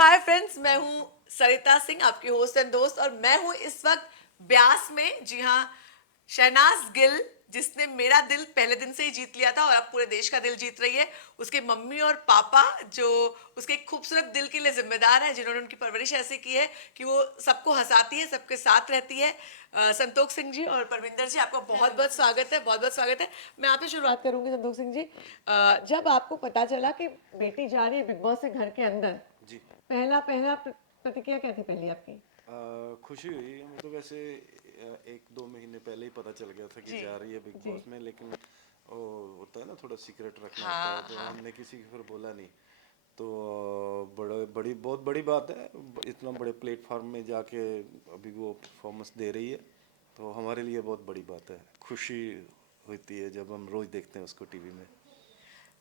Hi friends, मैं हूं सरिता सिंह, आपकी होस्ट एंड दोस्त। और मैं हूं इस वक्त ब्यास में। जी हाँ, शहनाज गिल, जिसने मेरा दिल पहले दिन से ही जीत लिया था और अब पूरे देश का दिल जीत रही है। उसके मम्मी और पापा, जो उसके एक खूबसूरत दिल के लिए जिम्मेदार हैं, जिन्होंने उनकी परवरिश ऐसी की है कि वो सबको हंसाती है, सबके साथ रहती है। संतोष सिंह जी और परविंदर जी, आपका बहुत बहुत स्वागत है, बहुत बहुत स्वागत है। मैं आपसे शुरुआत करूंगी संतोष सिंह जी। जब आपको पता चला कि बेटी जा रही है बिग बॉस से घर के अंदर, जी। पहला पहला प्रतिक्रिया क्या थी पहली आपकी? खुशी हुई हमें तो वैसे 1-2 महीने पहले ही पता चल गया था कि जी जा रही है बिग जी। बॉस में, लेकिन वो होता है ना, थोड़ा सीक्रेट रखना होता है, हाँ तो हाँ। हमने किसी को फिर बोला नहीं। तो बहुत बड़ी बात है इतना बड़े प्लेटफॉर्म में जाके अभी वो परफॉर्मेंस दे रही है, तो हमारे लिए बहुत बड़ी बात है। खुशी होती है जब हम रोज देखते हैं उसको टीवी में।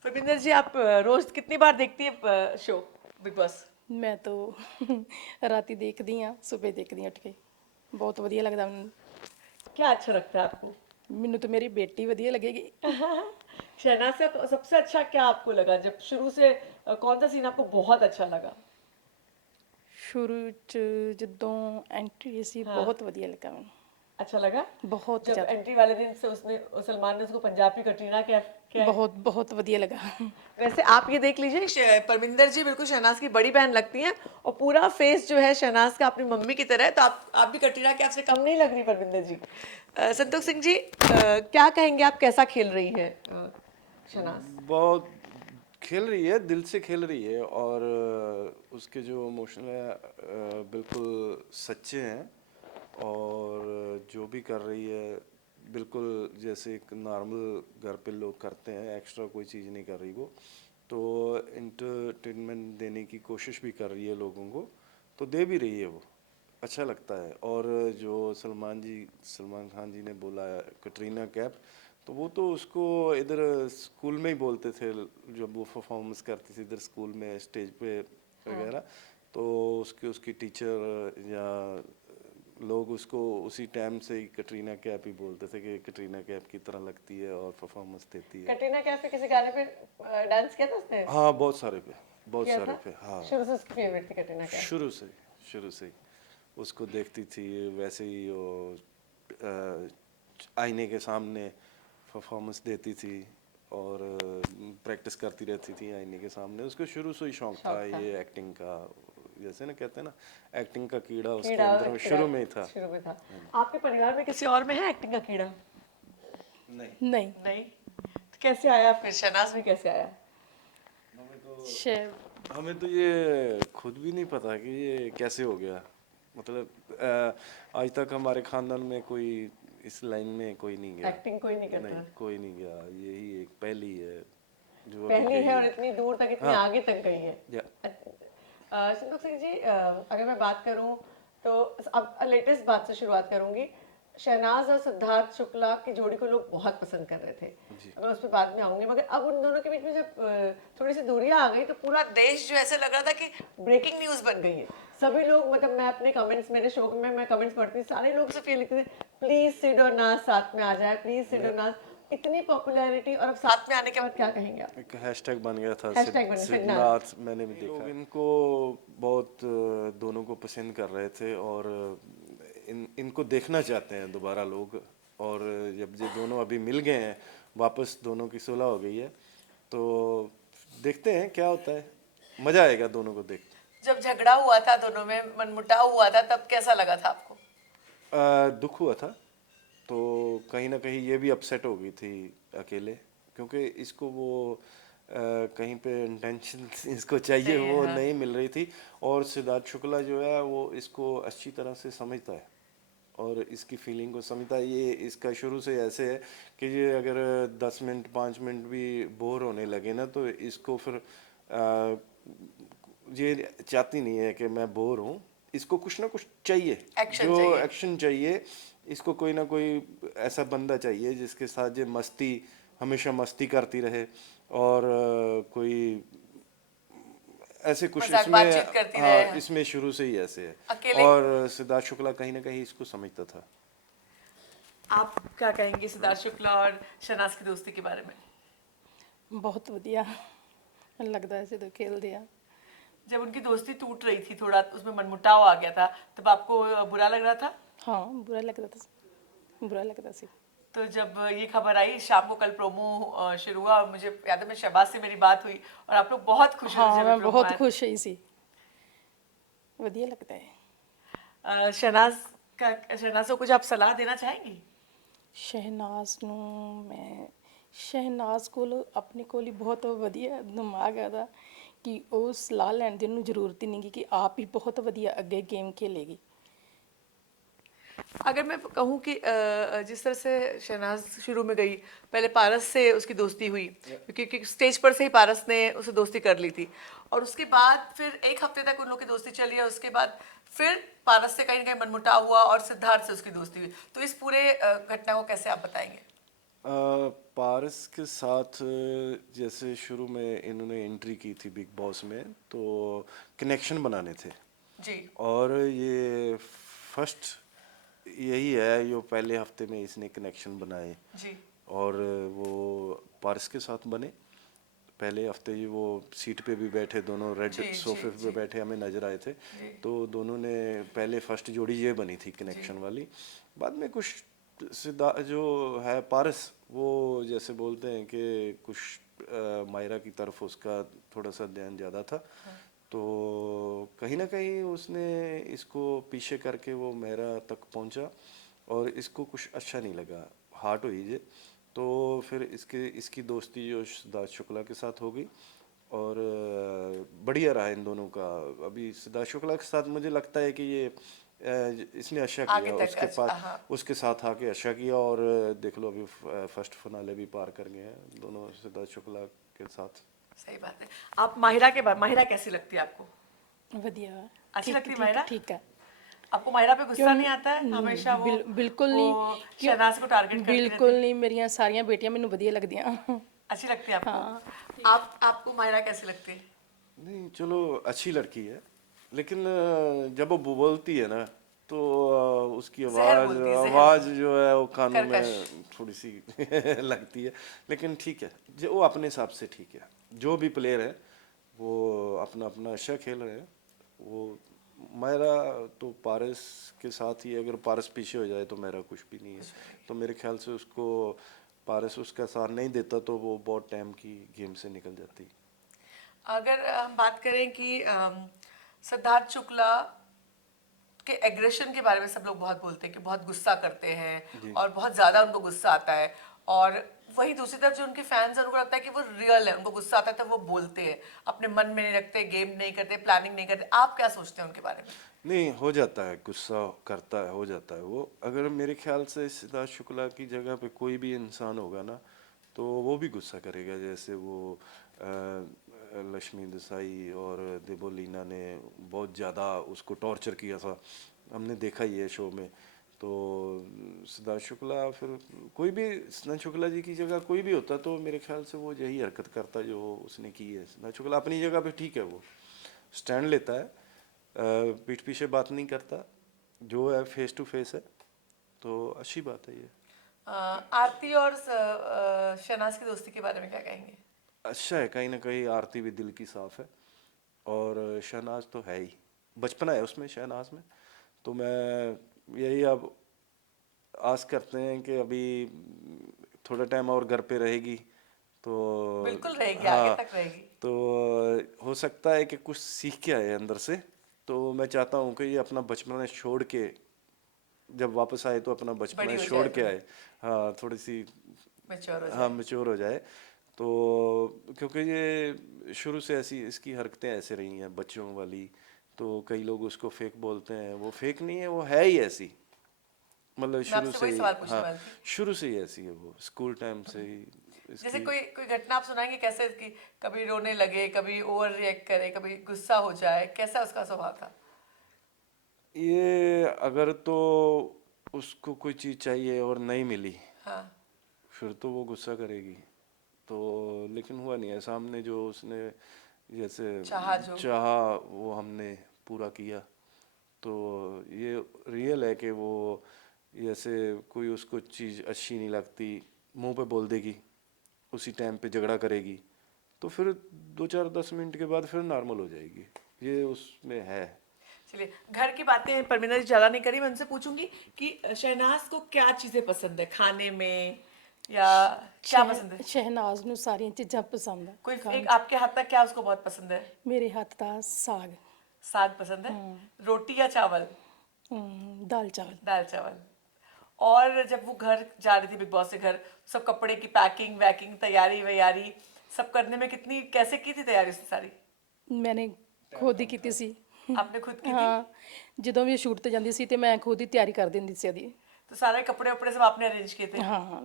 परविंदर जी, आप रोज कितनी बार देखती है शो बिग बॉस? ਮੈਂ ਤਾਂ ਰਾਤੀ ਦੇਖਦੀ ਆ, ਸਵੇਰੇ ਦੇਖਦੀ ਆ ਉੱਠ ਕੇ। ਬਹੁਤ ਵਧੀਆ ਲੱਗਦਾ ਮੈਨੂੰ। क्या अच्छा लगता है आपको? ਮੈਨੂੰ ਤਾਂ ਮੇਰੀ ਬੇਟੀ ਵਧੀਆ ਲੱਗੇਗੀ। शहनाज से तो सबसे अच्छा क्या आपको लगा जब शुरू से? कौन सा सीन आपको बहुत अच्छा लगा? ਸ਼ੁਰੂ 'ਚ ਜਦੋਂ ਐਂਟਰੀ ਸੀ हाँ, ਬਹੁਤ ਵਧੀਆ ਲੱਗਾ ਮੈਨੂੰ, अच्छा लगा। ਬਹੁਤ जब ਜ਼ਿਆਦਾ। एंट्री वाले दिन से उसने सलमान ने उसको पंजाबी कटरीना क्या क्या? बहुत बहुत ਵਧੀਆ ਲੱਗਾ। वैसे आप ये देख लीजिए, परमिंदर जी बिल्कुल शहनाज की बड़ी बहन लगती हैं और पूरा फेस जो है शहनाज का अपनी मम्मी की तरह है। तो आप भी कटरीना के आपसे कम नहीं लग रही परमिंदर जी। संतोष सिंह जी, क्या कहेंगे आप, कैसा खेल रही है शहनाज? बहुत खेल रही है, दिल से खेल रही है, और उसके जो इमोशन है बिल्कुल सच्चे हैं, और जो भी कर रही है बिल्कुल जैसे एक नॉर्मल घर पे लोग करते हैं, एक्स्ट्रा कोई चीज़ नहीं कर रही वो। तो इंटरटेनमेंट देने की कोशिश भी कर रही है लोगों को, तो दे भी रही है वो। अच्छा लगता है। और जो सलमान खान जी ने बोला कटरीना कैफ, तो वो तो उसको इधर स्कूल में ही बोलते थे जब वो परफॉर्मेंस करती थी इधर स्कूल में स्टेज पे हाँ। वगैरह। तो उसकी टीचर या लोग उसको उसी टाइम से ही कटरीना कैफ ही बोलते थे कि कटरीना कैफ की तरह लगती है और परफॉर्मेंस देती है। कटरीना कैफ पे किसी गाने पे डांस किया था उसने? हाँ, बहुत किया सारे था। पे, हाँ। शुरू से उसकी फेवरेट थी कटरीना कैफ। शुरू से शुरू से ही उसको देखती थी, वैसे ही वो आईने के सामने परफॉर्मेंस देती थी और प्रैक्टिस करती रहती थी आईने के सामने। उसको शुरू से ही शौक था शौक था। ये एक्टिंग का, जैसे ना कहते हैं ना, एक्टिंग का कीड़ा उसके कीड़ा अंदर कीड़ा शुरू में ही था। शुरू में था। हाँ जी। आपके परिवार में किसी और में है एक्टिंग का कीड़ा? नहीं, नहीं, नहीं। तो कैसे आया फिर, शहनाज में कैसे आया? हमें तो शायद हमें तो ये खुद भी नहीं पता कि ये कैसे हो गया। मतलब आज तक हमारे खानदान में कोई इस लाइन में कोई नहीं गया। एक्टिंग कोई नहीं करता? नहीं, कोई नहीं गया, यही एक पहली है जो अभी पहली गई है और है। इतनी दूर तक, इतनी हाँ। आगे तक गई है। या संतोष सिंह जी, अगर मैं बात करूं तो अब लेटेस्ट बात से शुरुआत करूंगी। शहनाज और सिद्धार्थ शुक्ला की जोड़ी को लोग बहुत पसंद कर रहे थे। जी। मैं उस पर बाद में आऊंगी, मगर अब उन दोनों के बीच में जब थोड़ी सी दूरियां आ गई तो पूरा देश जो ऐसे लग रहा था कि ब्रेकिंग न्यूज बन गई है। सभी लोग, मतलब मैं अपने कमेंट्स, मेरे शो में मैं कमेंट्स पढ़ती थी, सारे लोग सिर्फ ये लिखते थे, प्लीज सिड और नाज साथ में आ जाए, प्लीज सिड और नाज। इतनी पॉपुलैरिटी और अब साथ में आने के बाद क्या कहेंगे आप? एक हैशटैग बन गया था हैशटैग बने सिडनाज। सिद्धनाथ, मैंने भी देखा। लोग इनको बहुत दोनों को पसंद कर रहे थे, और इनको देखना चाहते हैं दोबारा लोग। और जब ये दोनों अभी मिल गए हैं, वापस दोनों की सुलह हो गई है, तो देखते हैं क्या होता है। मजा आएगा दोनों को देख। जब झगड़ा हुआ था दोनों में, मनमुटाव हुआ था, तब कैसा लगा था आपको? दुख हुआ था, तो कहीं ना कहीं ये भी अपसेट हो गई थी अकेले, क्योंकि इसको वो कहीं पे इंटेंशन इसको चाहिए चाहिए, वो हाँ। नहीं मिल रही थी। और सिद्धार्थ शुक्ला जो है वो इसको अच्छी तरह से समझता है और इसकी फीलिंग को समझता है। ये इसका शुरू से ऐसे है कि ये अगर 10 मिनट 5 मिनट भी बोर होने लगे ना, तो इसको फिर ये चाहती नहीं है कि मैं बोर हूँ, इसको कुछ ना कुछ चाहिए, एक्शन जो चाहिए। एक्शन चाहिए। इसको कोई ना कोई ऐसा बंदा चाहिए जिसके साथ ये मस्ती, हमेशा मस्ती करती रहे, और कोई ऐसे कुछ मजाक इसमें। बातचीत करती हाँ, रहे। इसमें शुरू से ही ऐसे है। अकेले। और सिद्धार्थ शुक्ला कहीं ना कहीं इसको समझता था। आप क्या कहेंगे सिद्धार्थ शुक्ला और शहनाज की दोस्ती के बारे में? ਬਹੁਤ ਵਧੀਆ ਲੱਗਦਾ ਹੈ ਜਦੋਂ ਖੇਲਦੇ ਆ। जब उनकी दोस्ती टूट रही थी, थोड़ा उसमें मनमुटाव आ गया था, तब आपको बुरा लग रहा था? हाँ बुरा लगता था, बुरा लगता सी। तो जब ये खबर आई शाम को, कल प्रोमो शुरू हुआ, और मुझे याद है मैं शहबाज से मेरी बात हुई और आप लोग बहुत खुश हुए थे हाँ जब ये मैं प्रोमो बहुत आया। खुश हुई सी, ਵਧੀਆ लगता है। शहनाज शहनाज को कुछ आप सलाह देना चाहेंगी? ਸ਼ਹਿਨਾਜ਼ ਨੂੰ ਮੈਂ, ਸ਼ਹਿਨਾਜ਼ ਕੋਲ ਆਪਣੇ ਕੋਲ ਹੀ ਬਹੁਤ ਵਧੀਆ ਦਿਮਾਗ ਹੈ ਉਹਦਾ, ਕਿ ਉਹ ਸਲਾਹ ਲੈਣ ਦੀ ਉਹਨੂੰ ਜ਼ਰੂਰਤ ਹੀ ਨਹੀਂ ਗੀ, ਕਿ ਆਪ ਹੀ ਬਹੁਤ ਵਧੀਆ ਅੱਗੇ ਗੇਮ ਖੇਲੇਗੀ। अगर मैं कहूँ कि जिस तरह से शहनाज शुरू में गई, पहले पारस से उसकी दोस्ती हुई, क्योंकि स्टेज पर से ही पारस ने उसे दोस्ती कर ली थी, और उसके बाद फिर एक हफ्ते तक उन लोगों की दोस्ती चली, और उसके बाद फिर पारस से कहीं ना कहीं मनमुटाव हुआ और सिद्धार्थ से उसकी दोस्ती हुई। तो इस पूरे घटना को कैसे आप बताएंगे? पारस के साथ जैसे शुरू में इन्होंने एंट्री की थी बिग बॉस में, तो कनेक्शन बनाने थे, जी और ये फर्स्ट यही है जो पहले हफ्ते में इसने कनेक्शन बनाए, जी और वो पारस के साथ बने। पहले हफ्ते ही वो सीट पे भी बैठे, दोनों रेड जी, सोफे जी, पे जी। बैठे हमें नजर आए थे। जी। तो दोनों ने पहले फर्स्ट जोड़ी ये बनी थी कनेक्शन वाली। बाद में कुछ सिद्धा जो है पारस, वो जैसे बोलते हैं कि कुछ मायरा की तरफ उसका थोड़ा सा ध्यान ज़्यादा था, तो कहीं ना कहीं उसने इसको पीछे करके वो मेरा तक पहुंचा, और इसको कुछ अच्छा नहीं लगा, हार्ट हुई जे। तो फिर इसकी दोस्ती जो सिद्धार्थ शुक्ला के साथ हो गई, और बढ़िया रहा इन दोनों का। अभी सिद्धार्थ शुक्ला के साथ मुझे लगता है कि ये इसने अच्छा आगे किया, तक हाँ। उसके साथ आके अच्छा किया, और देख लो अभी फर्स्ट फिनाले भी पार कर गए हैं दोनों सिद्धार्थ शुक्ला के साथ। सही बात है। आप माहिरा के बारे, माहिरा कैसी लगती है आपको? ਵਧੀਆ ਵਾ, अच्छी ठीक लगती है ठीक माहिरा? ठीक है। आपको माहिरा पे गुस्सा क्यों नहीं आता है? हमेशा वो बिल्कुल वो नहीं, क्यों शहनाज को टारगेट करती रहती बिल्कुल है। नहीं, मेरिया सारियां बेटियां ਮੈਨੂੰ ਵਧੀਆ ਲੱਗਦੀਆਂ। अच्छी लगती है आपको? हाँ आपको माहिरा कैसी लगती है? नहीं चलो, अच्छी लड़की है, लेकिन जब वो बोलती है ना, तो उसकी जहर आवाज़ बोलती है, जहर आवाज़ बोलती जो है वो कानों में कर्कश। थोड़ी सी लगती है। लेकिन ठीक है, जो वो अपने हिसाब से ठीक है, जो भी प्लेयर है वो अपना अपना अच्छा खेल रहे हैं। वो मेरा तो पारस के साथ ही, अगर पारस पीछे हो जाए तो मेरा कुछ भी नहीं है। तो मेरे ख्याल से उसको पारस उसका साथ नहीं देता तो वो बहुत टाइम की गेम से निकल जाती। अगर हम बात करें कि सिद्धार्थ शुक्ला के एग्रेशन के बारे में सब लोग बहुत बोलते हैं कि बहुत गुस्सा करते हैं जी। और बहुत ज़्यादा उनको गुस्सा आता है, और वही दूसरी तरफ जो उनके फैंस हैं उनको लगता है कि वो रियल है, उनको गुस्सा आता है तो वो बोलते हैं, अपने मन में नहीं रखते, गेम नहीं करते, प्लानिंग नहीं करते। आप क्या सोचते हैं उनके बारे में? नहीं, हो जाता है, गुस्सा करता है, हो जाता है वो। अगर मेरे ख्याल से सिद्धार्थ शुक्ला की जगह पे कोई भी इंसान होगा ना, तो वो भी गुस्सा करेगा। जैसे वो लक्ष्मी देसाई और देवोलीना ने बहुत ज़्यादा उसको टॉर्चर किया था, हमने देखा ही है शो में। तो सिद्धार्थ शुक्ला, फिर कोई भी सिद्धार्थ शुक्ला जी की जगह कोई भी होता तो मेरे ख्याल से वो यही हरकत करता जो उसने की है। सिद्धार्थ शुक्ला अपनी जगह पे ठीक है, वो स्टैंड लेता है, पीठ पीछे बात नहीं करता, जो है फेस टू फेस है, तो अच्छी बात है ये। आरती और शहनाज की दोस्ती के बारे में क्या कहेंगे? अच्छा है, कहीं ना कहीं आरती भी दिल की साफ है, और शहनाज तो है ही, बचपना है उसमें शहनाज में। तो मैं यही अब आस करते हैं कि अभी थोड़ा टाइम और घर पे रहेगी, तो बिल्कुल रहेगी, आगे हाँ, तक रहेगी। तो हो सकता है कि कुछ सीख के आए अंदर से। तो मैं चाहता हूँ कि ये अपना बचपना छोड़ के जब वापस आए तो अपना बड़ी बचपना हो छोड़ जाए, के थोड़ी आए। हाँ, थोड़ी सी, मैच्योर हो हाँ, जाए। मैच्योर हो जाए। तो क्योंकि ये शुरू से ऐसी इसकी हरकतें ऐसे रही हैं बच्चों वाली, तो कई लोग उसको फेक बोलते हैं, वो फेक नहीं है, वो है ही ऐसी। मतलब मैं शुरू आपसे से वही ही, सवाल पूछने हाँ, वाली थी। शुरू से ही ऐसी है वो, स्कूल टाइम से ही जैसे इसकी। कोई कोई घटना आप सुनाएंगे कैसे कि कभी रोने लगे, कभी ओवर रिएक्ट करे, कभी गुस्सा हो जाए, कैसा उसका स्वभाव था? ये अगर तो उसको कोई चीज़ चाहिए और नहीं मिली, हाँ। फिर तो वो गुस्सा करेगी। तो लेकिन हुआ नहीं है, सामने जो उसने जैसे चाहा जो। चाहा वो हमने पूरा किया। तो ये रियल है कि वो जैसे कोई उसको चीज़ अच्छी नहीं लगती, मुंह पे बोल देगी, उसी टाइम पे झगड़ा करेगी, तो फिर 2 4 10 मिनट के बाद फिर नॉर्मल हो जाएगी। ये उसमें है। चलिए, घर की बातें परमीना जी ज्यादा नहीं करी, मैं उनसे पूछूंगी कि शहनाज को क्या चीजें पसंद है खाने में, या क्या पसंद है? शहनाज ਨੂੰ ਸਾਰੀਆਂ ਚੀਜ਼ਾਂ ਪਸੰਦ ਆ कोई ਖਾਣ एक 'ਚ। आपके हाथ का क्या उसको बहुत पसंद है? ਮੇਰੇ ਹੱਥ ਦਾ ਸਾਗ, साग पसंद है? रोटी या चावल? ਦਾਲ ਚਾਵਲ। दाल चावल। और जब वो घर जा रही थी बिग बॉस से घर, सब कपड़े की पैकिंग वैकिंग तैयारी वैयारी सब करने में कितनी कैसे की थी तैयारी उसने सारी? ਮੈंने ਖੁਦ ਹੀ ਕੀਤੀ ਸੀ। आपने खुद की थी? ਹਾਂ, ਜਦੋਂ ਵੀ ਸ਼ੂਟ ਤੇ ਜਾਂਦੀ ਸੀ ਤੇ ਮੈਂ ਖੁਦ ਹੀ ਤਿਆਰੀ कर ਦਿੰਦੀ ਸੀ ਉਹਦੀ। तो सारे कपड़े वपड़े सब आपने अरेंज किए थे? हाँ,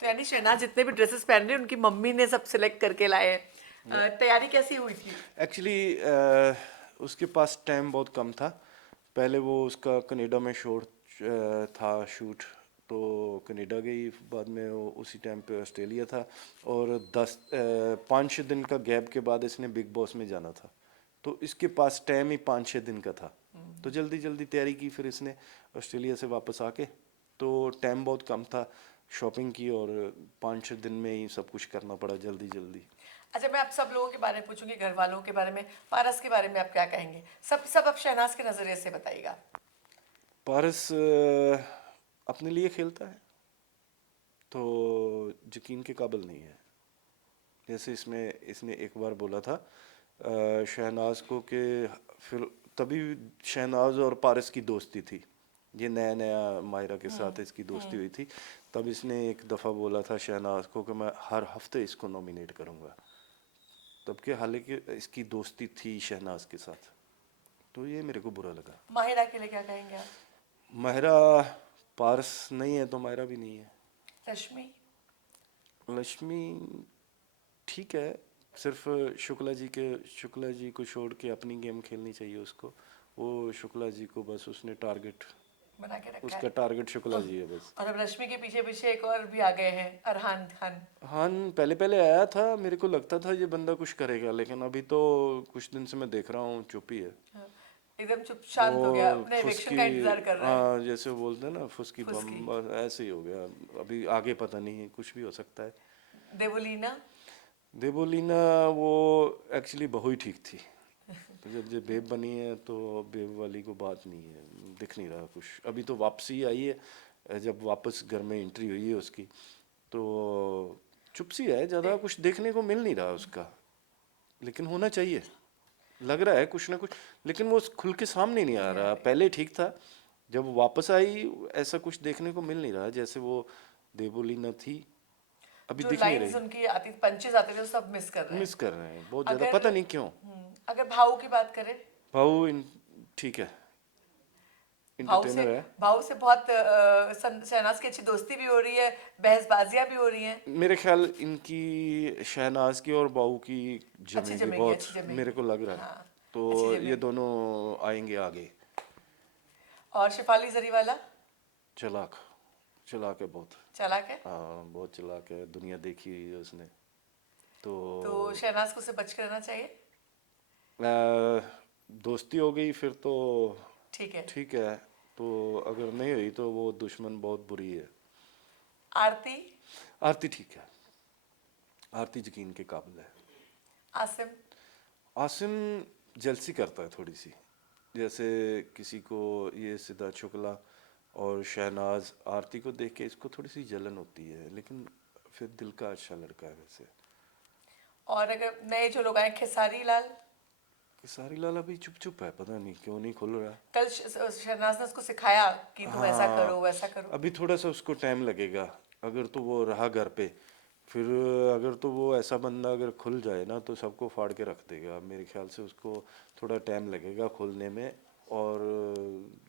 तो यानी शहनाज जितने भी ड्रेसेस पहन रही है उनकी मम्मी ने सब सिलेक्ट करके लाए हैं। तैयारी कैसी हुई थी? एक्चुअली उसके पास टाइम बहुत कम था। पहले वो उसका कनाडा में था शूट, तो कनाडा गई, बाद में वो उसी टाइम पे ऑस्ट्रेलिया था, और 5-6 दिन का गैप के बाद इसने बिग बॉस में जाना था, तो इसके पास टाइम ही 5-6 दिन का था। तो जल्दी जल्दी तैयारी की फिर इसने ऑस्ट्रेलिया से वापस आके, तो टाइम बहुत कम था, शॉपिंग की और 5-6 दिन में ही सब कुछ करना पड़ा जल्दी जल्दी। अच्छा, मैं आप सब लोगों के बारे में पूछूंगी, घर वालों के बारे में, पारस के बारे में आप क्या कहेंगे? सब सब आप शहनाज के नजरिए से बताइएगा। पारस अपने लिए खेलता है, तो यकीन के काबिल नहीं है। जैसे इसमें इसने एक बार बोला था शहनाज को कि फिर तभी शहनाज और पारस की दोस्ती थी, ये नया नया मायरा के साथ इसकी दोस्ती हुई थी, तब इसने एक दफ़ा बोला था शहनाज को कि मैं हर हफ्ते इसको नॉमिनेट करूँगा, तब के हालांकि इसकी दोस्ती थी शहनाज के साथ, तो ये मेरे को बुरा लगा। माहिरा के लिए क्या कहेंगे आप? मायरा, पारस नहीं है तो मायरा भी नहीं है। रश्मि? लक्ष्मी ठीक है, सिर्फ शुक्ला जी को छोड़ के अपनी गेम खेलनी चाहिए उसको। वो शुक्ला जी को बस उसने टारगेट, बना के रखा उसका है। टारगेट शुक्ला जी है बस। और अब रश्मि के पीछे पीछे एक और भी आ गए हैं, अरहान खान। हाँ, पहले पहले आया था, मेरे को लगता था ये बंदा कुछ करेगा, लेकिन अभी तो कुछ दिन से मैं देख रहा हूँ चुप ही है। हाँ, एकदम चुप शांत हो गया, अपने इलेक्शन का इंतजार कर रहा है। हाँ, जैसे वो बोलते हैं ना फुसकी बम, फुसकी। बस ऐसे ही हो गया। अभी आगे पता नहीं है, कुछ भी हो सकता है। देवोलीना? देवोलीना वो एक्चुअली बहू ही ठीक थी, तो जब ये बेब बनी है तो बेब वाली को बात नहीं है, दिख नहीं रहा कुछ। अभी तो वापसी आई है, जब वापस घर में एंट्री हुई है उसकी, तो चुप सी है, ज़्यादा कुछ देखने को मिल नहीं रहा उसका, लेकिन होना चाहिए, लग रहा है कुछ ना कुछ, लेकिन वो खुल के सामने नहीं आ रहा। पहले ठीक था, जब वापस आई ऐसा कुछ देखने को मिल नहीं रहा जैसे वो देवोलीना थी, अभी जो दिख नहीं लाइंस रही। उनकी आती, पंचेस आते थे, वो सब मिस कर रहे हैं। मिस कर रहे हैं बहुत ज़्यादा, अगर पता नहीं क्यों। अगर भाऊ की बात करें, ठीक है, भाऊ से इंटरटेनर है। भाऊ से बहुत शहनाज की अच्छी दोस्ती भी हो रही है, बहसबाजियां भी हो रही हैं। मेरे ख्याल इनकी शहनाज की और बाऊ की अच्छी जमेगी जमेगी, बहुत, अच्छी जमेगी। मेरे को लग रहा है। हाँ, तो अच्छी ये जमेगी। दोनों आएंगे आगे। और शिफाली जरीवाला? चालाक, चालाक है बहुत। चालाक है। हाँ, बहुत चालाक है, दुनिया देखी हुई है उसने। तो तो शहनाज को से बच के रहना चाहिए। दोस्ती हो गई फिर तो ठीक है। ठीक है, तो अगर नहीं हुई तो वो दुश्मन बहुत बुरी है। आरती? आरती ठीक है, आरती यकीन के काबिल है। आसिम? आसिम जलसी करता है थोड़ी सी, जैसे किसी को ये सिद्धार्थ शुक्ला और शहनाज आरती को देख के इसको थोड़ी सी जलन होती है, लेकिन फिर दिल का अच्छा लड़का है वैसे। और अगर नए जो लोग आए, खेसारी लाल? सारी लाल अभी चुप चुप है, पता नहीं क्यों नहीं खुल रहा। कल शहनाज ने उसको सिखाया कि तुम ऐसा करो वैसा करो। अभी थोड़ा सा उसको टाइम लगेगा, अगर तो वो रहा घर पे, फिर अगर तो वो ऐसा बंदा अगर खुल जाए ना तो सबको फाड़ के रख देगा। मेरे ख्याल से उसको थोड़ा टाइम लगेगा खुलने में, और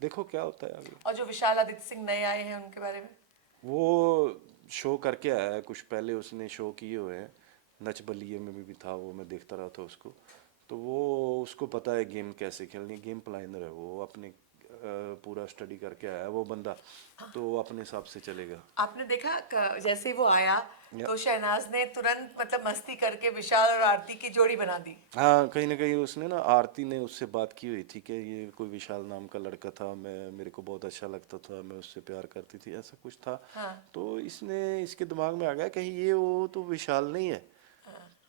देखो क्या होता है आगे। और जो विशाल आदित्य सिंह नए आए हैं उनके बारे में? वो शो करके आया है, कुछ पहले उसने शो किए हुए हैं, नच बलिए में भी था वो, मैं देखता रहा था उसको, तो वो उसको पता है गेम कैसे खेलनी, गेम प्लानर है वो, अपने पूरा स्टडी करके आया है वो बंदा, तो वो अपने हिसाब से चलेगा। आपने देखा जैसे ही वो आया तो शहनाज ने तुरंत मतलब मस्ती करके विशाल और आरती की जोड़ी बना दी। हाँ, कहीं ना कहीं उसने ना, आरती ने उससे बात की हुई थी कि ये कोई विशाल नाम का लड़का था, मेरे को बहुत अच्छा लगता था, मैं उससे प्यार करती थी, ऐसा कुछ था। हाँ। तो इसने इसके दिमाग में आ गया कहीं ये वो तो विशाल नहीं है,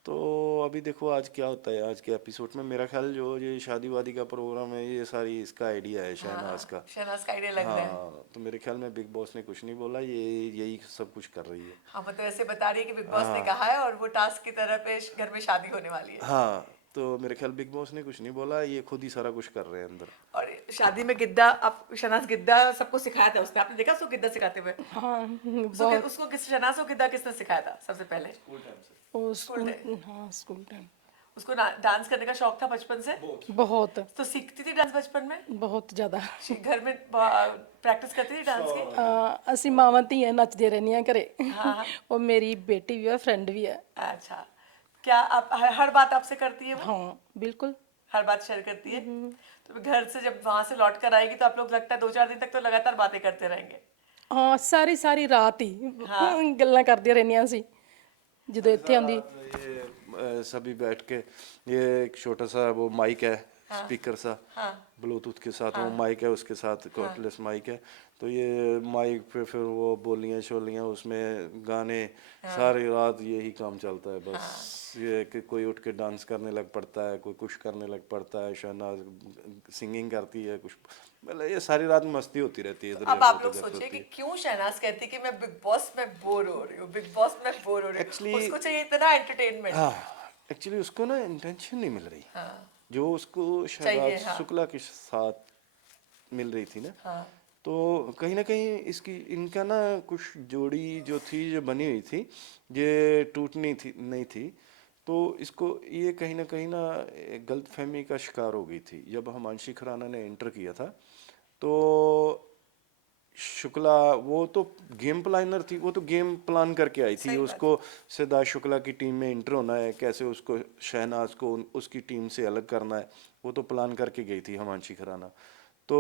तो अभी देखो आज क्या होता है आज के एपिसोड में। मेरा ख्याल जो ये शादी वादी का प्रोग्राम है ये सारी इसका आइडिया है शहनाज का। शहनाज का आइडिया लग रहा है। हाँ तो मेरे ख्याल में बिग बॉस ने कुछ नहीं बोला, ये यही सब कुछ कर रही है। हाँ मतलब ऐसे बता रही है कि बिग बॉस ने हाँ कहा है और वो टास्क की तरह पे घर में शादी होने वाली है। हाँ, तो मेरे ख्याल बिग बॉस ने कुछ नहीं बोला, ये खुद ही सारा कुछ कर रहे हैं अंदर। और शादी में गिद्दा, आप शहनाज गिद्दा सबको सिखाया था उसने, आपने देखा उसको गिद्दा सिखाते हुए? हाँ उसको बहुत। उसको किस शहनाज को गिद्दा किसने सिखाया था सबसे पहले? वो स्कूल स्कूल, टाइम। हाँ स्कूल टाइम। उसको डांस करने का शौक था बचपन से? बहुत तो सीखती थी डांस बचपन में? बहुत ਜ਼ਿਆਦਾ। घर में प्रैक्टिस करती थी डांस की? ਅਸੀਂ ਮਾਵਾਂ ਧੀਆਂ ਨੱਚਦੇ ਰਹਿੰਦੀਆਂ ਘਰੇ। हाँ हाँ। ਉਹ ਮੇਰੀ ਬੇਟੀ ਵੀ ਹੈ, ਫਰੈਂਡ ਵੀ ਹੈ। अच्छा, क्या आप हर बात आपसे करती है वो? हाँ बिल्कुल। हर बात शेयर करती है? तो फिर घर से जब वहां से लौट कर आएगी तो आप लोग लगता है 2-4 दिन तक तो लगातार बातें करते रहेंगे? ਹਾਂ ਸਾਰੀ ਸਾਰੀ ਰਾਤ ਹੀ हाँ। ਗੱਲਾਂ करਦੀਆਂ ਰਹਿੰਦੀਆਂ ਸੀ ਜਦੋਂ ਇੱਥੇ ਆਉਂਦੀ। ये सभी बैठ के, ये एक छोटा सा वो माइक है, स्पीकर सा, हाँ। ब्लूटूथ के साथ वो माइक है, उसके साथ कॉर्डलेस माइक है। तो ये माइक पे फिर वो बोलियां शोलियां उसमें गाने, सारी रात यही काम चलता है बस। ये कि कोई उठ के डांस करने लग पड़ता है, कोई कुछ करने लग पड़ता है, शहनाज सिंगिंग करती है कुछ, मतलब ये सारी रात मस्ती होती रहती है इधर अब आप लोग उधर सोचिए होती कि है। क्यों शहनाज कहती है कि मैं बिग बॉस में बोर हो रही हूँ, बिग बॉस में बोर हो रही हूँ। Actually- उसको चाहिए इतना एंटरटेनमेंट। हाँ, एक्चुअली उसको ना इंटेंशन नहीं मिल रही हाँ। जो उसको चाहिए, शहनाज हाँ। शुक्ला के साथ मिल रही थी ना। हाँ। तो कहीं ना कहीं इसकी इनका ना कुछ जोड़ी जो थी जो बनी हुई थी ये टूटनी थी नहीं थी। तो इसको ये कहीं ना एक गलतफहमी का शिकार हो गई थी। जब हिमांशी खुराना ने एंटर किया था तो शुक्ला वो तो गेम प्लानर थी, वो तो गेम प्लान करके आई थी सही बात उसको सिद्धार्थ शुक्ला की टीम में एंटर होना है, कैसे उसको शहनाज को उसकी टीम से अलग करना है, वो तो प्लान करके गई थी हिमांशी खुराना। तो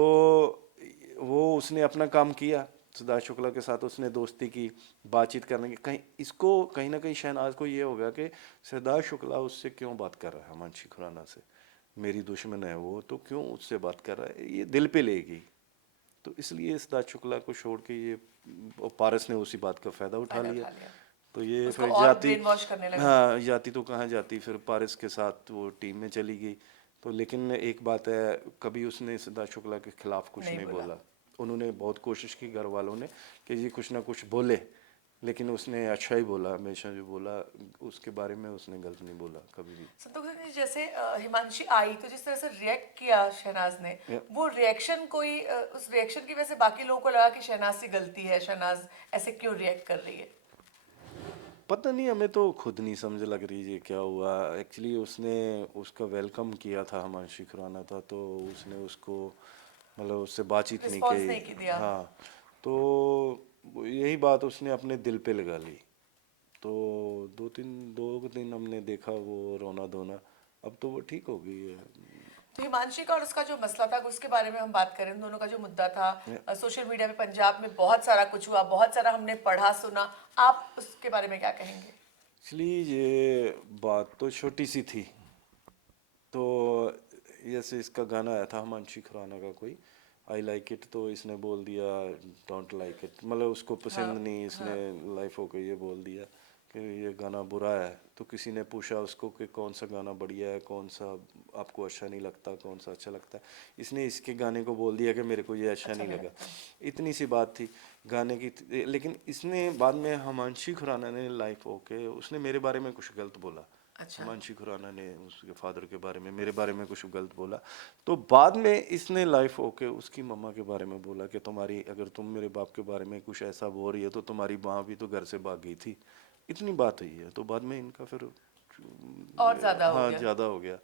वो उसने अपना काम किया, सिद्धार्थ शुक्ला के साथ उसने दोस्ती की, बातचीत करने की, कहीं इसको कहीं ना कहीं शहनाज को ये हो गया कि सिद्धार्थ शुक्ला उससे क्यों बात कर रहा है हिमांशी खुराना से, मेरी दुश्मन है वो तो क्यों उससे बात कर रहा है, ये दिल पे लेगी। तो इसलिए सिद्धार्थ शुक्ला को छोड़ के ये और पारस ने उसी बात का फायदा उठा फायदा लिया। उठा लिया। तो ये उसको फिर और जाती, ब्रेन वॉश करने लगा। हाँ जाती तो कहाँ जाती, फिर पारस के साथ वो टीम में चली गई। तो लेकिन एक बात है, कभी उसने सिद्धार्थ शुक्ला के खिलाफ कुछ नहीं नहीं बोला। बोला। उन्होंने बहुत कोशिश की घर वालों ने कि ये कुछ ना कुछ बोले, लेकिन उसने अच्छा ही बोला, हमेशा जो बोला उसके बारे में उसने गलत नहीं बोला कभी भी। संतोष जी जैसे हिमांशी आई तो जिस तरह से रिएक्ट किया शहनाज ने, Yeah. वो रिएक्शन कोई उस रिएक्शन की वजह से बाकी लोगों को लगा कि शहनाज की गलती है, शहनाज ऐसे क्यों रिएक्ट कर रही है? पता नहीं, हमें तो खुद नहीं समझ लग रही ये क्या हुआ। एक्चुअली उसने उसका वेलकम किया था, हिमांशी खुराना था, तो उसने उसको मतलब उससे बातचीत नहीं रिस्पॉन्स नहीं की की। दिया। हाँ, तो यही बात उसने अपने दिल पे लगा ली। तो 2 दिन हमने देखा वो रोना धोना, अब तो वो ठीक हो गई है। तो हिमांशी का और उसका जो मसला था उसके बारे में हम बात करें, उन दोनों का जो मुद्दा था, सोशल मीडिया पे पंजाब में बहुत सारा कुछ हुआ, बहुत सारा हमने पढ़ा सुना, आप उसके बारे में क्या कहेंगे? एक्चुअली ये बात तो छोटी सी थी। तो जैसे इसका गाना आया था हिमांशी खुराना का कोई, आई लाइक इट, तो इसने बोल दिया डोंट लाइक इट, मतलब उसको पसंद नहीं, इसने लाइफ हो के ये बोल दिया कि ये गाना बुरा है। तो किसी ने पूछा उसको कि कौन सा गाना बढ़िया है, कौन सा आपको अच्छा नहीं लगता, कौन सा अच्छा लगता है। इसने इसके गाने को बोल दिया कि मेरे को ये अच्छा नहीं लगा। इतनी सी बात थी गाने की। लेकिन इसने बाद में हिमांशी खुराना ने लाइफ होके उसने मेरे बारे में कुछ गलत बोला। अच्छा। हिमांशी खुराना ने उसके फादर के बारे में, मेरे बारे में कुछ गलत बोला। तो बाद में इसने लाइफ होके उसकी मम्मा के बारे में बोला कि तुम्हारी, अगर तुम मेरे बाप के बारे में कुछ ऐसा बोल रही है तो तुम्हारी माँ भी तो घर से भाग गई थी। इतनी बात हुई है। तो बाद में इनका फिर और ज्यादा हो हाँ गया। ज़्यादा हो गया।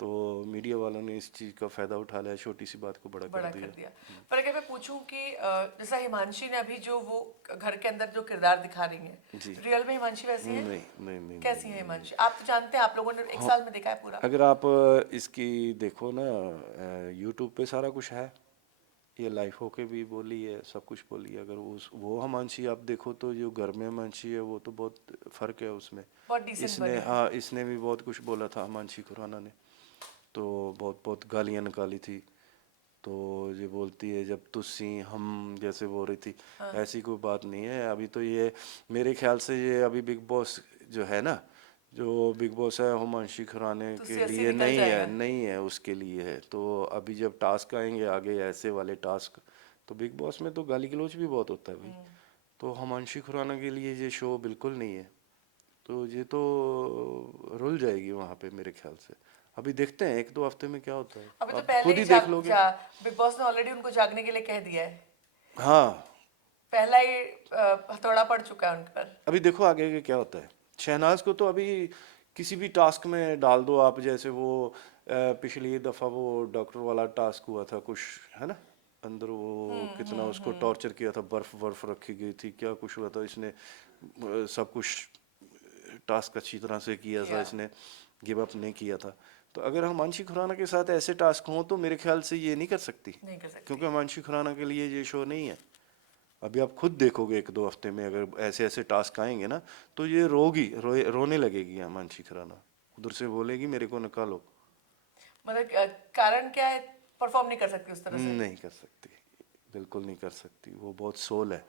तो मीडिया वालों ने इस चीज़ का फ़ायदा उठा लिया, छोटी सी बात को बड़ा बड़ा कर कर दिया। दिया। पर अगर मैं पूछूं कि जैसा हिमांशी ने अभी जो वो घर के अंदर जो किरदार दिखा रही है, जी। रियल में हिमांशी वैसी है? नहीं नहीं नहीं कैसी नहीं, है हिमांशी? आप तो जानते हैं, आप लोगों ने एक साल में देखा है पूरा। अगर आप इसकी देखो ना, यूट्यूब पे सारा कुछ है, ये लाइफ होके भी बोली है, सब कुछ बोली है। अगर उस वो हिमांशी आप देखो तो जो घर में हिमांशी है वो तो बहुत फ़र्क है उसमें। बहुत डिसेंट इसने बनी है। हाँ, इसने भी बहुत कुछ बोला था हिमांशी खुराना ने, तो बहुत बहुत गालियाँ निकाली थी। तो ये बोलती है जब तुसी हम जैसे बोल रही थी, ऐसी कोई बात नहीं है। अभी तो ये मेरे ख्याल से ये अभी बिग बॉस जो है ना, जो बिग बॉस है हुमांशी खुराना तो के उससे लिए निकल नहीं है, जाएगा। नहीं है उसके लिए है। तो अभी जब टास्क आएंगे आगे ऐसे वाले टास्क, तो बिग बॉस में तो गाली गलौज भी बहुत होता है भाई। तो हुमांशी खुराना के लिए ये शो बिल्कुल नहीं है। तो ये तो रुल जाएगी वहाँ पे मेरे ख्याल से। अभी देखते हैं एक दो हफ्ते में क्या होता है, अभी तो आप पहले खुद ही ही देख लोगे। बिग बॉस ने ऑलरेडी उनको जागने के लिए कह दिया है। हाँ, पहला ही हथौड़ा पड़ चुका है उन पर। अभी देखो आगे के क्या होता है। शहनाज को तो अभी किसी भी टास्क में डाल दो आप, जैसे वो पिछली दफा वो डॉक्टर वाला टास्क हुआ था कुछ, है ना, अंदर वो कितना उसको टॉर्चर किया था, बर्फ बर्फ रखी गई थी, क्या कुछ हुआ था, इसने सब कुछ टास्क अच्छी तरह से किया था, किया। इसने गिव अप नहीं किया था। तो अगर हिमांशी खुराना के साथ ऐसे टास्क हों तो मेरे ख्याल से ये नहीं कर सकती, नहीं कर सकती। क्योंकि हिमांशी खुराना के लिए ये शो नहीं है। अभी आप खुद देखोगे एक दो हफ्ते में अगर ऐसे ऐसे टास्क आएंगे ना, तो ये रोने लगेगी हिमांशी खुराना, उधर से बोलेगी मेरे को निकालो। मतलब कारण क्या है, परफॉर्म नहीं कर सकती उस तरह से। नहीं कर सकती, बिल्कुल नहीं कर सकती। वो बहुत सोल है,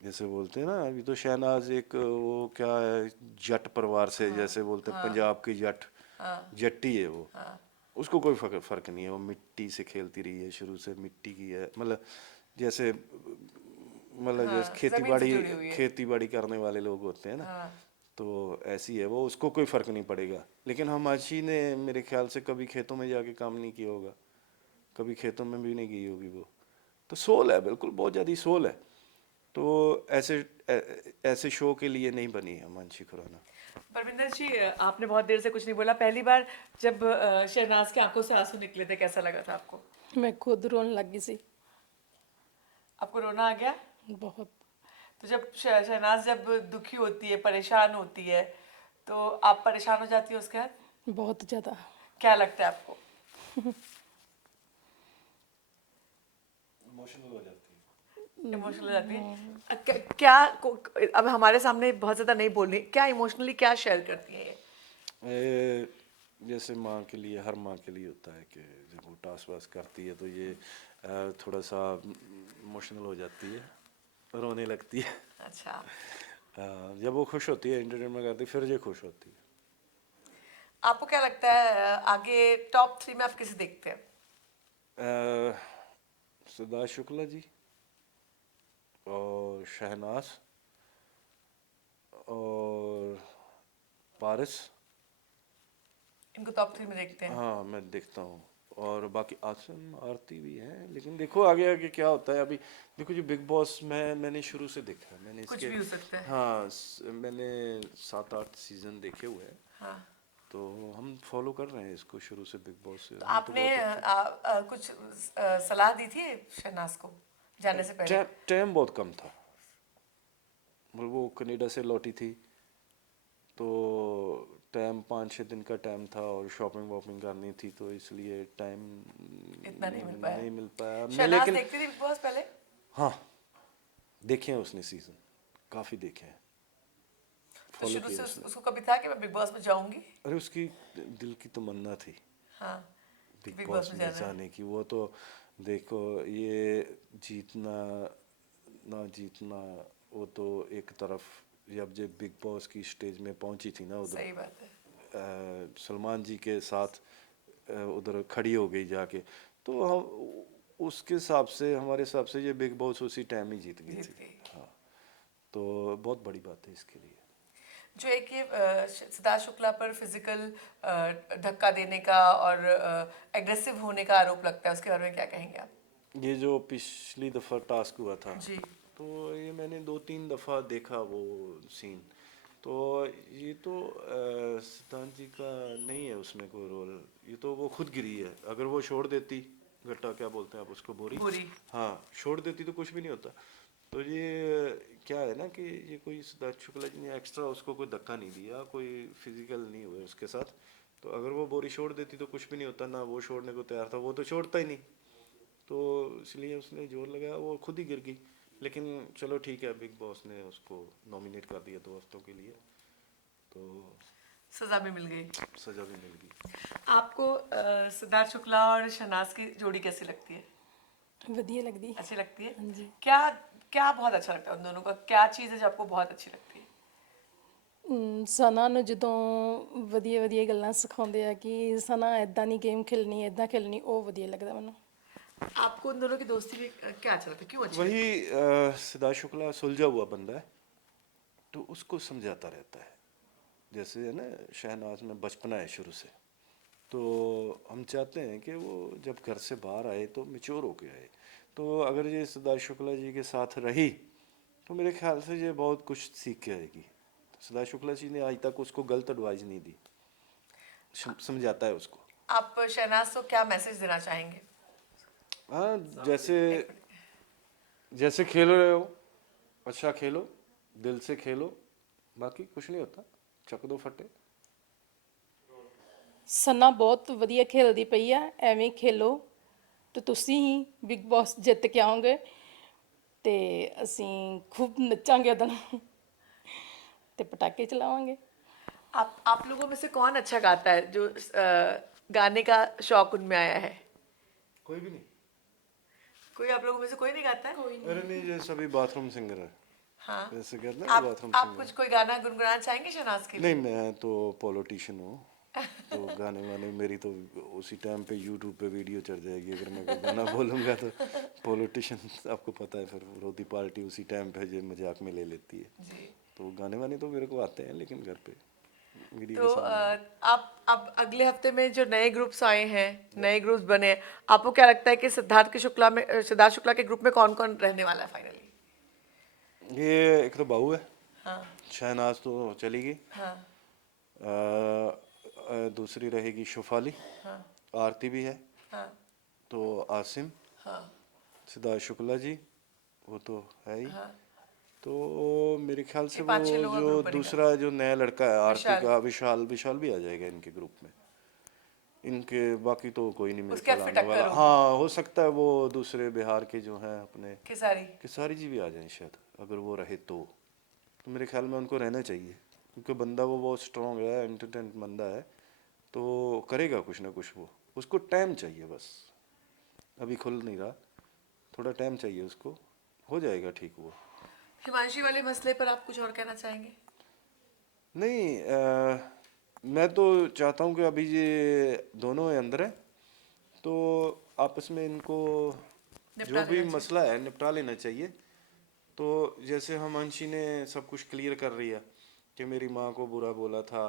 जैसे बोलते हैं ना। अभी तो शहनाज एक वो क्या है, जट परिवार से, जैसे बोलते हैं पंजाब की जट, जट्टी है वो। उसको कोई फर्क नहीं है, वो मिट्टी से खेलती रही है शुरू से, मिट्टी की है, मतलब जैसे जैसे जमीन से जुड़ी हुई है। खेती बाड़ी करने वाले लोग होते हैं ना, तो ऐसी है वो, उसको कोई फर्क नहीं पड़ेगा। लेकिन हमाशी ने मेरे ख्याल से कभी खेतों में जाके काम नहीं किया होगा, कभी खेतों में भी नहीं गई होगी वो। तो सोल है बिल्कुल, बहुत ज़्यादा सोल है। तो ऐसे शो के लिए नहीं बनी है हिमांशी खुराना। परविंदर जी, आपने बहुत देर से कुछ नहीं बोला। पहली बार जब शहनाज की आंखों से आंसू निकले थे, कैसा लगा था आपको? मैं खुद रोने लगी सी आपको रोना आ गया? बहुत। तो जब शहनाज जब दुखी होती है, परेशान होती है, तो आप परेशान हो जाती हो उसके साथ? बहुत ज़्यादा। क्या लगता है आपको? इमोशनल हो जाती इमोशनल हो जाती है? क्या अब हमारे सामने बहुत ज्यादा नहीं बोलनी, क्या इमोशनली क्या शेयर करती है ये? है। जैसे माँ के लिए, हर माँ के लिए होता है कि जब वो टास्क वास्क करती है तो ये थोड़ा सा इमोशनल हो जाती है, रोने लगती है। अच्छा। जब वो खुश होती है, एंटरटेनमेंट करती है, फिर ये खुश होती है। आपको क्या लगता है आगे टॉप 3 में आप किसे देखते हैं? सिद्धार्थ शुक्ला जी और शहनाज और पारस। इनको टॉप 3 में देखते हैं? हाँ मैं देखता हूँ। और बाकी आसम आरती भी हैं, लेकिन देखो आगे आगे क्या होता है। अभी देखो जो बिग बॉस मैंने शुरू से देखा है, मैंने कुछ इसके, भी हो सकता है। हाँ मैंने 7-8 सीजन देखे हुए हैं। हाँ। तो हम फॉलो कर रहे हैं इसको शुरू से, बिग बॉस से तो हम तो आपने बहुत देखते कुछ सलाह दी थी शहनाज को जाने से पहले? हैं। टाइम बहुत कम था, मतलब वो कनाडा से लौटी थी, तो टाइम 5-6 दिन का टाइम था और शॉपिंग वॉपिंग करनी थी, तो इसलिए टाइम इतना नहीं मिल नहीं मिल पाया पाया। हमने। शहनाज लेकिन देखती थी बिग बॉस पहले? हाँ देखे हैं उसने सीजन, काफ़ी देखे हैं, तो फॉलो शुरू किया से उसने। उसको कभी था कि मैं बिग बॉस में जाऊंगी? अरे उसकी दिल की तमन्ना थी हाँ, कि बिग बिग बॉस बॉस में में जाना है। जाने की। वो तो देखो, ये जीतना ना जीतना वो तो एक तरफ, जब बिग बॉस की स्टेज में पहुंची थी ना उधर, सही बात है। सलमान जी के साथ उधर खड़ी हो गई जाके, तो हम उसके हिसाब से, हमारे हिसाब से ये बिग बॉस उसी टाइम ही जीत गई जीत थी। गई। हाँ, तो बहुत बड़ी बात है इसके लिए। जो एक ये सिद्धार्थ शुक्ला पर फिजिकल धक्का देने का और एग्रेसिव होने का आरोप लगता है, उसके बारे में क्या कहेंगे आप? ये जो पिछली दफ़ा टास्क हुआ था, जी। तो ये मैंने 2-3 दफ़ा देखा वो सीन। तो ये तो सिद्धांत जी का नहीं है उसमें कोई रोल, ये तो वो खुद गिरी है। अगर वो छोड़ देती, गट्टा क्या बोलते हैं आप उसको, बोरी, बुरी। हाँ छोड़ देती तो कुछ भी नहीं होता। तो ये क्या है ना कि ये कोई सिद्धार्थ शुक्ला जी ने एक्स्ट्रा उसको कोई धक्का नहीं दिया, कोई फिजिकल नहीं हुआ उसके साथ। तो अगर वो बोरी छोड़ देती तो कुछ भी नहीं होता ना, वो छोड़ने को तैयार था, वो तो छोड़ता ही नहीं। तो इसलिए उसने जोर लगाया, वो खुद ही गिर गई। लेकिन चलो ठीक है, बिग बॉस ने उसको नॉमिनेट कर दिया 2 हफ्तों के लिए, तो सजा भी मिल गई। सज़ा भी मिल गई। आपको सिद्धार्थ शुक्ला और शहनाज की जोड़ी कैसी लगती है? ਵਧੀਆ लगदी। अच्छी लगती है? हाँ जी। क्या क्या बहुत अच्छा लगता है उन दोनों का? क्या चीज़ है जो आपको बहुत अच्छी लगती है? ਸਨਾ ਨੂੰ ਜਦੋਂ ਵਧੀਆ ਵਧੀਆ ਗੱਲਾਂ ਸਿਖਾਉਂਦੇ ਆ ਕਿ ਸਨਾ ਇਦਾਂ ਨਹੀਂ ਗੇਮ ਖੇਲਣੀ ਇਦਾਂ ਖੇਲਣੀ ਉਹ ਵਧੀਆ ਲੱਗਦਾ ਮੈਨੂੰ। आपको उन दोनों की दोस्ती में क्या अच्छा लगता है, क्यों अच्छी वही सिद्धार्थ शुक्ला सुलझा हुआ बंदा है, तो उसको समझाता रहता है। जैसे है ना, शहनाज में बचपना है शुरू से, तो हम चाहते हैं कि वो जब घर से बाहर आए तो मेच्योर होके आए। तो अगर ये सिद्धार्थ शुक्ला जी के साथ रही तो मेरे ख्याल से ये बहुत कुछ सीख के आएगी। तो सिद्धार्थ शुक्ला जी ने आज तक उसको गलत एडवाइस नहीं दी, समझाता है उसको। आप शहनाज को क्या मैसेज देना चाहेंगे? हाँ, जैसे जैसे खेल रहे हो अच्छा खेलो, दिल से खेलो, बाकी कुछ नहीं होता, चक दो फटे। ਸਨਾ ਬਹੁਤ ਵਧੀਆ ਖੇਲਦੀ ਪਈ ਆ, ਐਵੇਂ ਹੀ ਖੇਲੋ ਤੇ ਤੁਸੀਂ ਹੀ ਬਿਗ ਬੌਸ ਜਿੱਤ ਕੇ ਆਓਗੇ ਤੇ ਅਸੀਂ ਖੂਬ ਨੱਚਾਂਗੇ ਉਹਦਾਂ ਤੇ ਪਟਾਕੇ ਚਲਾਵਾਂਗੇ। आप लोगों में से कौन अच्छा गाता है, जो गाने का शौक उनमें आया है? कोई भी नहीं। कोई आप लोगों में से कोई नहीं गाता है? अरे नहीं, ये सभी बाथरूम सिंगर है, हाँ। जैसे कहते हैं ना बाथरूम आप सिंगर। कुछ कोई गाना गुनगुनाना चाहेंगे शहनाज के लिए? नहीं, मैं तो पॉलिटिशियन हूँ, तो गाने वाने मेरी तो उसी टाइम पे यूट्यूब पे वीडियो चढ़ जाएगी अगर मैं कोई गाना बोलूँगा तो। पॉलिटिशियन आपको पता है, फिर विरोधी पार्टी उसी टाइम पे जो मजाक में ले लेती है। जी। तो गाने वाने तो मेरे को आते हैं, लेकिन घर पे वीडियो तो के सामने। आप अब अगले हफ्ते में जो नए ग्रुप्स आए हैं, नए ग्रुप्स बने हैं, आपको क्या लगता है कि सिद्धार्थ शुक्ला के ग्रुप में कौन कौन रहने वाला है फाइनली? ये एक तो बहू है, हाँ शहनाज तो चली गई, हाँ दूसरी रहेगी शुफाली, हाँ आरती भी है, हाँ तो आसिम, हाँ सिद्धार्थ शुक्ला जी, वो तो है ही। हाँ। तो मेरे ख्याल से ये वो 5-6 लोगों का जो ग्रुप बनेगा। दूसरा जो नया लड़का है आरती विशाल। का, विशाल विशाल भी आ जाएगा इनके ग्रुप में। इनके बाकी तो कोई नहीं मेरे उसके ख्याल फिर आने वाला। टक्कर होगी। हाँ, हो सकता है वो दूसरे बिहार के जो हैं अपने खेसारी। केसारी जी भी आ जाएं शायद, अगर वो रहे तो मेरे ख्याल में उनको रहना चाहिए, क्योंकि बंदा वो बहुत स्ट्रॉन्ग है, एंटरटेन बंदा है, तो करेगा कुछ ना कुछ। वो उसको टाइम चाहिए बस, अभी खुल नहीं रहा, थोड़ा टाइम चाहिए उसको, हो जाएगा ठीक वो। हिमांशी वाले मसले पर आप कुछ और कहना चाहेंगे? नहीं, मैं तो चाहता हूँ कि अभी ये दोनों है अंदर है, तो आपस में इनको निपटा जो भी लेना मसला है निपटा लेना चाहिए। तो जैसे हिमांशी ने सब कुछ क्लियर कर रही है कि मेरी माँ को बुरा बोला था,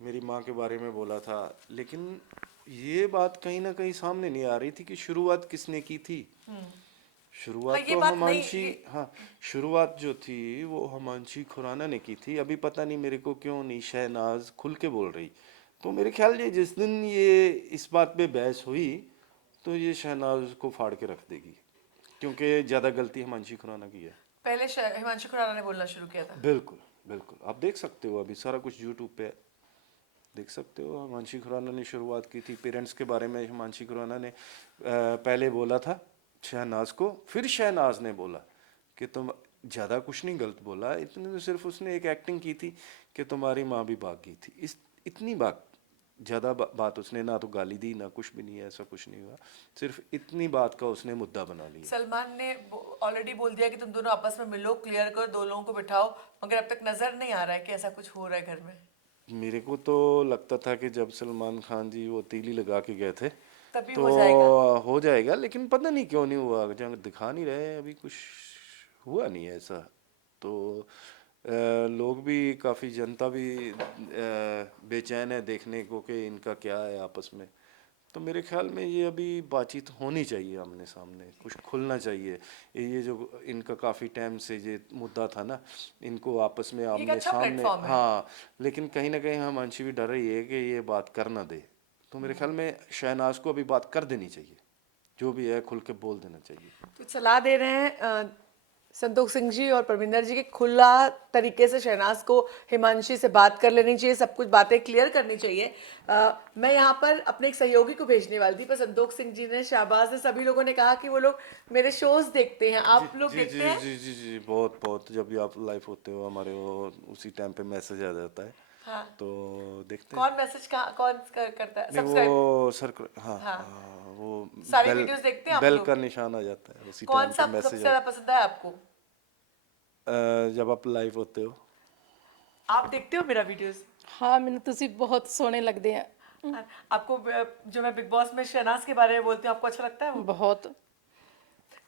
मेरी माँ के बारे में बोला था, लेकिन ये बात कहीं ना कहीं सामने नहीं आ रही थी कि शुरुआत किसने की थी। शुरुआत हाँ, ये तो बात नहीं- हिमांशी, हाँ, शुरुआत जो थी वो हिमांशी खुराना ने की थी। अभी पता नहीं मेरे को क्यों नहीं शहनाज खुल के बोल रही। तो मेरे ख्याल ये जिस दिन ये इस बात पे बहस हुई तो ये शहनाज को फाड़ के रख देगी, क्योंकि ज़्यादा गलती हिमांशी खुराना की है। पहले हिमांशु खुराना ने बोलना शुरू किया था। बिल्कुल बिल्कुल, आप देख सकते हो, अभी सारा कुछ यूट्यूब पे है, देख सकते हो। हिमांशी खुराना ने शुरुआत की थी पेरेंट्स के बारे में। हिमांशी खुराना ने पहले बोला था शहनाज को, फिर शहनाज ने बोला कि तुम ज़्यादा कुछ नहीं गलत बोला, इतने तो सिर्फ उसने एक एक्टिंग की थी कि तुम्हारी माँ भी भाग गई थी, इस इतनी बात, ज़्यादा बात उसने ना तो गाली दी ना कुछ भी नहीं है, ऐसा कुछ नहीं हुआ, सिर्फ इतनी बात का उसने मुद्दा बना लिया। सलमान ने ऑलरेडी बोल दिया कि तुम दोनों आपस में मिलो, क्लियर करो, दो लोगों को बिठाओ, मगर अब तक नजर नहीं आ रहा है कि ऐसा कुछ हो रहा है घर में। मेरे को तो लगता था कि जब सलमान खान जी वो तीली लगा के गए थे तभी तो हो जाएगा। हो जाएगा, लेकिन पता नहीं क्यों नहीं हुआ, जब दिखा नहीं रहे, अभी कुछ हुआ नहीं है ऐसा। तो लोग भी काफ़ी, जनता भी बेचैन है देखने को कि इनका क्या है आपस में। तो मेरे ख्याल में ये अभी बातचीत होनी चाहिए, आमने सामने कुछ खुलना चाहिए। ये जो इनका काफ़ी टाइम से ये मुद्दा था ना, इनको आपस में आमने अच्छा सामने, प्लेटफॉर्म है। हाँ, लेकिन कहीं ना कहीं हिमांशी भी डर रही है कि ये बात कर ना दे। तो मेरे ख्याल में शहनाज को अभी बात कर देनी चाहिए, जो भी है खुल के बोल देना चाहिए। तो सलाह दे रहे हैं संतोष सिंह जी और परमिंदर जी के खुला तरीके से शहनाज को हिमांशी से बात कर लेनी चाहिए, सब कुछ बातें क्लियर करनी चाहिए। मैं यहाँ पर अपने एक सहयोगी को भेजने वाली थी, पर संतोष सिंह जी ने, शाहबाज ने, सभी लोगों ने कहा कि वो लोग मेरे शोज देखते हैं। आप लोग जी देखते जी हैं? जी जी जी, बहुत बहुत, जब भी आप लाइव होते हो हमारे, वो उसी टाइम पे मैसेज आ जाता है, हाँ। तो देखते हैं। कौन मैसेज करता है? नहीं, सब्सक्राइब। वो सर, हाँ हाँ। वो सारी बेल, वीडियोस देखते हैं आप बेल लोग? का निशान आ जाता है उसी कौन टाइम सा पे सबसे मैसेज ज्यादा पसंद है आपको? जब आप लाइव होते हो आप देखते हो मेरा वीडियोस? हाँ ਮੈਨੂੰ ਤੁਸੀਂ ਬਹੁਤ ਸੋਹਣੇ ਲੱਗਦੇ ਆ आपको जो मैं बिग बॉस में शहनाज के बारे में बोलती हूँ, आपको अच्छा लगता है वो? ਬਹੁਤ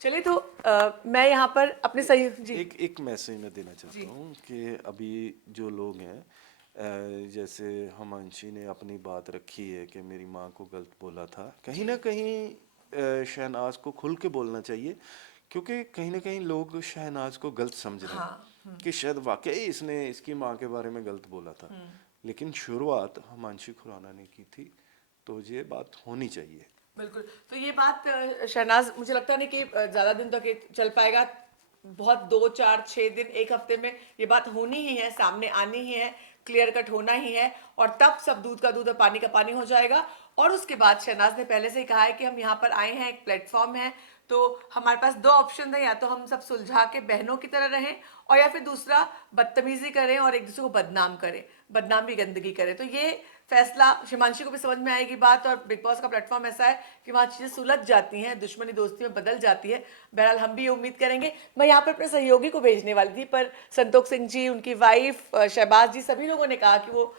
चलिए तो मैं यहाँ पर अपने सही जी एक मैसेज मैं देना चाहता हूँ कि अभी जो लोग हैं जैसे हिमांशी ने अपनी बात रखी है कि मेरी माँ को गलत बोला था, कहीं ना कहीं शहनाज को खुल के बोलना चाहिए, क्योंकि कहीं ना कहीं लोग शहनाज को गलत समझ रहे हैं कि शायद वाकई इसने इसकी माँ के बारे में गलत बोला था, लेकिन शुरुआत हिमांशी खुराना ने की थी, तो ये बात होनी चाहिए। बिल्कुल। तो ये बात शहनाज मुझे लगता नहीं कि ज्यादा दिन तक ये चल पाएगा। बहुत 2 4 6 दिन, एक हफ्ते में ये बात होनी ही है, सामने आनी ही है, क्लियर कट होना ही है, और तब सब दूध का दूध और पानी का पानी हो जाएगा। और उसके बाद शहनाज ने पहले से ही कहा है कि हम यहाँ पर आए हैं, एक प्लेटफॉर्म है, तो हमारे पास 2 ऑप्शन है, या तो हम सब सुलझा के बहनों की तरह रहें, और या फिर दूसरा बदतमीजी करें और एक दूसरे को बदनाम करें, बदनाम भी गंदगी करें। तो ये फैसला हिमांशी को भी समझ में आएगी बात, और बिग बॉस का प्लेटफॉर्म ऐसा है कि वहाँ चीज़ें सुलझ जाती हैं, दुश्मनी दोस्ती में बदल जाती है। बहरहाल हम भी ये उम्मीद करेंगे। मैं यहाँ पर अपने सहयोगी को भेजने वाली थी, पर संतोष सिंह जी, उनकी वाइफ शहबाज जी, सभी लोगों ने कहा कि वो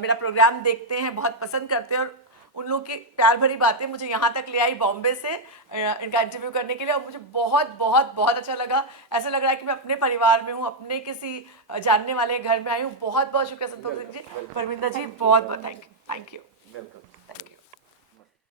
मेरा प्रोग्राम देखते हैं, बहुत पसंद करते हैं, और उन लोगों की प्यार भरी बातें मुझे यहाँ तक ले आई बॉम्बे से इनका इंटरव्यू करने के लिए, और मुझे बहुत बहुत बहुत अच्छा लगा। ऐसा लग रहा है कि मैं अपने परिवार में हूँ, अपने किसी जानने वाले घर में आई हूँ। बहुत बहुत शुक्रिया संतोष सिंह जी, परमिंदर जी, बहुत बहुत थैंक यू। वेलकम।